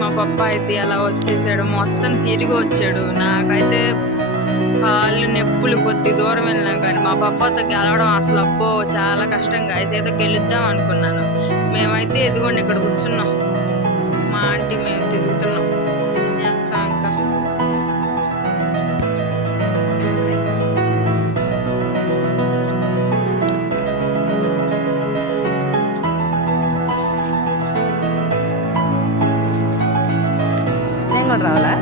మా పప్ప అయితే అలా వచ్చేసాడు, మొత్తం తిరిగి వచ్చాడు. నాకైతే కాళ్ళు నొప్పులు కొద్ది దూరం వెళ్ళినా కానీ మా పప్పతో గెలవడం అసలు అబ్బో చాలా కష్టం. గాయస్ ఏదో గెలుద్దాం అనుకున్నాను. మేమైతే ఎదుగోండి ఇక్కడ కూర్చున్నాం, మా ఆంటీ మేము తిరుగుతున్నాం. ఏం చేస్తాం ఇంకా. నేను కూడా రావాలా?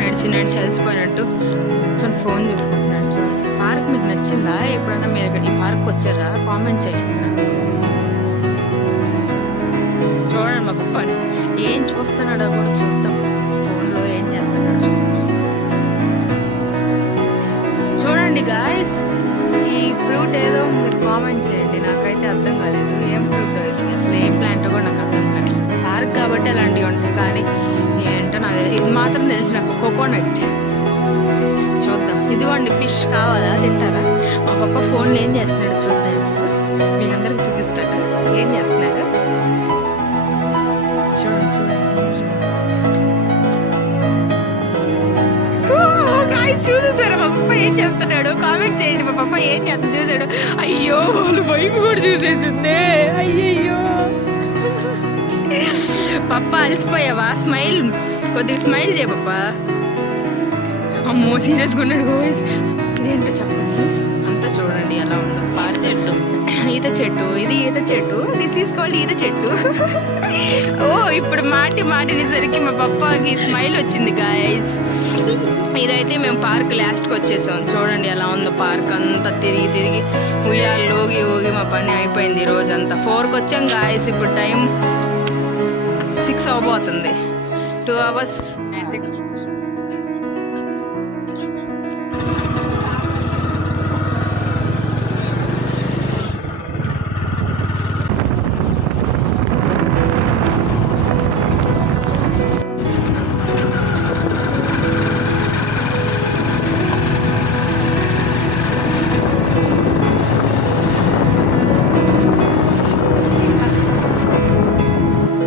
నడిచి నడిచి అలసిపోయినట్టు కొంచెం ఫోన్ చూసుకుంటున్నాడు. చూడండి, పార్క్ మీకు నచ్చిందా? ఎప్పుడైనా మీరు ఇక్కడ ఈ పార్క్ వచ్చారా? కామెంట్ చేయండి నాకు. చూడండి మా పప్పని ఏం చూస్తున్నాడో కూడా చూద్దాం. ఫోన్లో ఏం చేస్తున్నాడో చూద్దాం. చూడండి గాయస్, ఈ ఫ్రూట్ ఏదో మీరు కామెంట్ చేయండి. నాకైతే అర్థం కాలేదు ఏం ఫ్రూట్ ఇది, అసలు ఏం ప్లాంట్ కూడా నాకు అర్థం కాలేదు. పార్క్ కాబట్టి అలాంటివి ఉంటాయి, కానీ ఏంటో నాకు ఇది మాత్రం తెలిసి నాకు కోకోనట్. చూద్దాం. ఇదిగోండి ఫిష్ కావాలా, తింటారా? మా పప్ప ఫోన్లో ఏం చేస్తున్నాడు చూద్దాం. మీ అందరికి చూపిస్తాడా ఏం చేస్తున్నాడు? చూడండి చూడండి చూసేసారా మా పప్ప ఏం చేస్తున్నాడు? కామెంట్ చేయండి. మా పప్ప ఏం చేస్తాడు చూసాడు. అయ్యో వాళ్ళ వైఫ్ కూడా చూసేసిందే. అయ్యయ్యో పప్ప అలసిపోయావా? స్మైల్, కొద్దిగా స్మైల్ చేయ పప్ప. అమ్మో సీరియస్గా ఉన్నాడు గోయిస్. ఇదేంటో చెప్పండి. అంతా చూడండి ఎలా ఉందో. పార చెట్టు, ఈత చెట్టు, ఇది ఈత చెట్టు, దిస్ ఈజ్ కాల్డ్ ఈత చెట్టు. ఓ ఇప్పుడు మాటినేసరికి మా పప్పకి స్మైల్ వచ్చింది గాయస్. ఇదైతే మేము పార్క్ లాస్ట్కి వచ్చేసాం. చూడండి ఎలా ఉందో పార్క్ అంతా. తిరిగి తిరిగి ఉయ్యాలు ఊగి మా పని అయిపోయింది రోజంతా. 4కి వచ్చాం గాయస్. ఇప్పుడు టైం 6 అవ్వబోతుంది. 2 hours అయితే